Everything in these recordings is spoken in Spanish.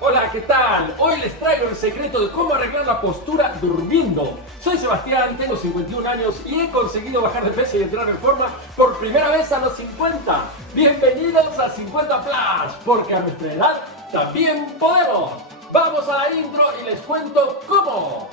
Hola, ¿qué tal? Hoy les traigo el secreto de cómo arreglar la postura durmiendo. Soy Sebastián, tengo 51 años y he conseguido bajar de peso y entrar en forma por primera vez a los 50. Bienvenidos a 50 Plus, porque a nuestra edad también podemos. Vamos a la intro y les cuento cómo.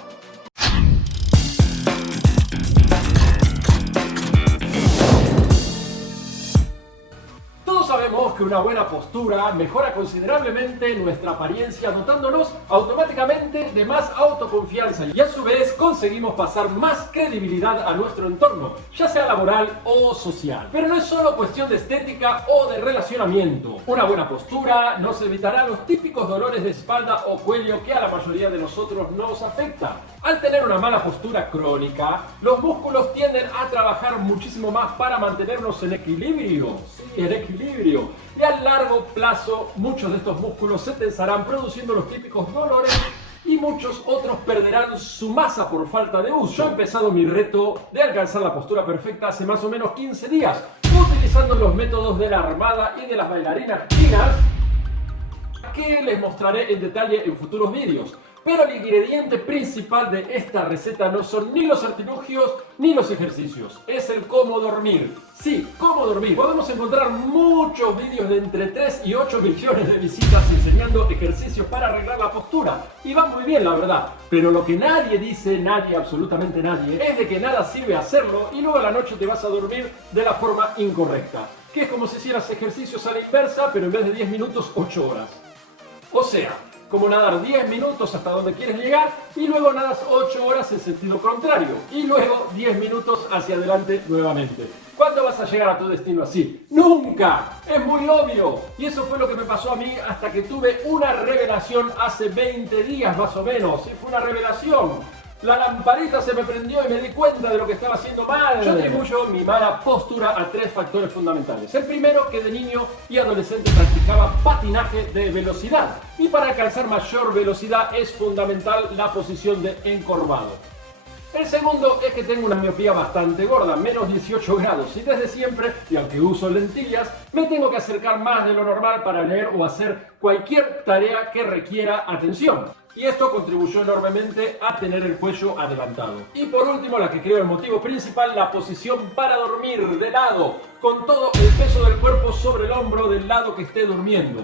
Todos sabemos que una buena postura mejora considerablemente nuestra apariencia, dotándonos automáticamente de más autoconfianza y a su vez conseguimos pasar más credibilidad a nuestro entorno, ya sea laboral o social. Pero no es solo cuestión de estética o de relacionamiento. Una buena postura nos evitará los típicos dolores de espalda o cuello que a la mayoría de nosotros nos afecta. Al tener una mala postura crónica, los músculos tienden a trabajar muchísimo más para mantenernos en equilibrio. Y a largo plazo, muchos de estos músculos se tensarán produciendo los típicos dolores y muchos otros perderán su masa por falta de uso. Yo he empezado mi reto de alcanzar la postura perfecta hace más o menos 15 días, utilizando los métodos de la armada y de las bailarinas chinas, que les mostraré en detalle en futuros vídeos. Pero el ingrediente principal de esta receta no son ni los artilugios ni los ejercicios, es el cómo dormir. Sí, cómo dormir. Podemos encontrar muchos vídeos de entre 3 y 8 millones de visitas enseñando ejercicios para arreglar la postura. Y va muy bien, la verdad. Pero lo que nadie dice, absolutamente nadie, es de que nada sirve hacerlo y luego a la noche te vas a dormir de la forma incorrecta. Que es como si hicieras ejercicios a la inversa, pero en vez de 10 minutos, 8 horas. O sea, como nadar 10 minutos hasta donde quieres llegar y luego nadas 8 horas en sentido contrario y luego 10 minutos hacia adelante nuevamente. ¿Cuándo vas a llegar a tu destino así? ¡Nunca! Es muy obvio. Y eso fue lo que me pasó a mí hasta que tuve una revelación hace 20 días más o menos. Sí, fue una revelación. La lamparita se me prendió y me di cuenta de lo que estaba haciendo mal. Yo atribuyo mi mala postura a 3 factores fundamentales. El primero, que de niño y adolescente practicaba patinaje de velocidad. Y para alcanzar mayor velocidad es fundamental la posición de encorvado. El segundo es que tengo una miopía bastante gorda, menos 18 grados, y desde siempre, y aunque uso lentillas, me tengo que acercar más de lo normal para leer o hacer cualquier tarea que requiera atención. Y esto contribuyó enormemente a tener el cuello adelantado. Y por último, la que creo el motivo principal, la posición para dormir de lado, con todo el peso del cuerpo sobre el hombro del lado que esté durmiendo.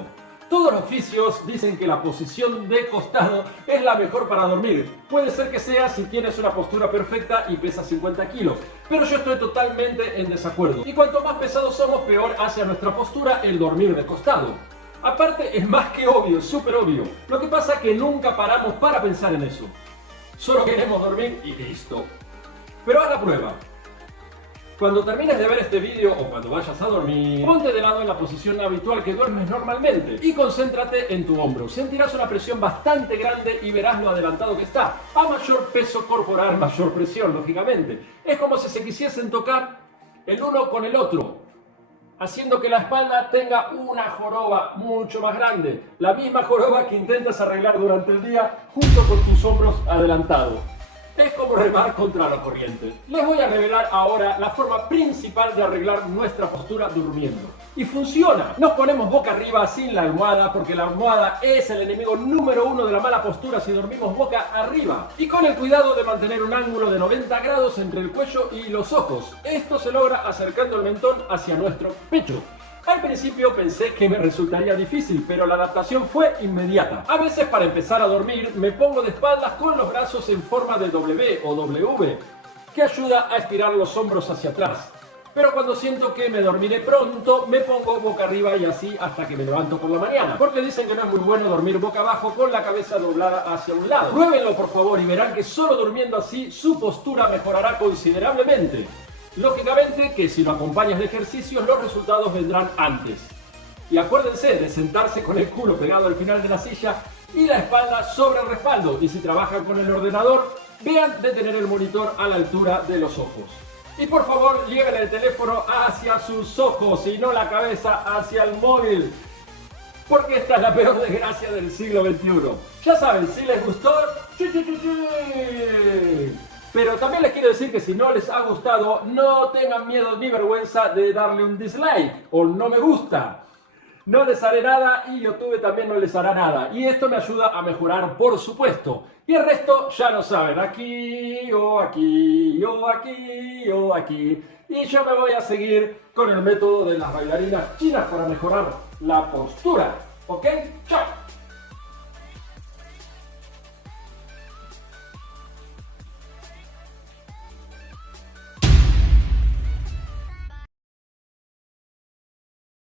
Todos los fisios dicen que la posición de costado es la mejor para dormir. Puede ser que sea si tienes una postura perfecta y pesas 50 kilos, pero yo estoy totalmente en desacuerdo. Y cuanto más pesados somos, peor hace a nuestra postura el dormir de costado. Aparte, es más que obvio, es súper obvio. Lo que pasa es que nunca paramos para pensar en eso. Solo queremos dormir y listo. Pero haz la prueba. Cuando termines de ver este vídeo o cuando vayas a dormir, ponte de lado en la posición habitual que duermes normalmente y concéntrate en tu hombro. Sentirás una presión bastante grande y verás lo adelantado que está. A mayor peso corporal, mayor presión, lógicamente. Es como si se quisiesen tocar el uno con el otro, haciendo que la espalda tenga una joroba mucho más grande. La misma joroba que intentas arreglar durante el día junto con tus hombros adelantados. Es como remar contra la corriente. Les voy a revelar ahora la forma principal de arreglar nuestra postura durmiendo. Y funciona. Nos ponemos boca arriba sin la almohada, porque la almohada es el enemigo número 1 de la mala postura si dormimos boca arriba. Y con el cuidado de mantener un ángulo de 90 grados entre el cuello y los ojos. Esto se logra acercando el mentón hacia nuestro pecho. Al principio pensé que me resultaría difícil, pero la adaptación fue inmediata. A veces para empezar a dormir me pongo de espaldas con los brazos en forma de W o W, que ayuda a estirar los hombros hacia atrás. Pero cuando siento que me dormiré pronto, me pongo boca arriba y así hasta que me levanto por la mañana. Porque dicen que no es muy bueno dormir boca abajo con la cabeza doblada hacia un lado. Pruébenlo por favor y verán que solo durmiendo así su postura mejorará considerablemente. Lógicamente que si lo acompañas de ejercicios los resultados vendrán antes. Y acuérdense de sentarse con el culo pegado al final de la silla y la espalda sobre el respaldo. Y si trabajan con el ordenador, vean de tener el monitor a la altura de los ojos. Y por favor lleven el teléfono hacia sus ojos y no la cabeza hacia el móvil. Porque esta es la peor desgracia del siglo XXI. Ya saben, si les gustó, pero también les quiero decir que si no les ha gustado, no tengan miedo ni vergüenza de darle un dislike o no me gusta. no les haré nada y YouTube también no les hará nada. Y esto me ayuda a mejorar, por supuesto. Y el resto ya lo saben, aquí o aquí o aquí o aquí. Y yo me voy a seguir con el método de las bailarinas chinas para mejorar la postura. ¿Ok? ¡Chao!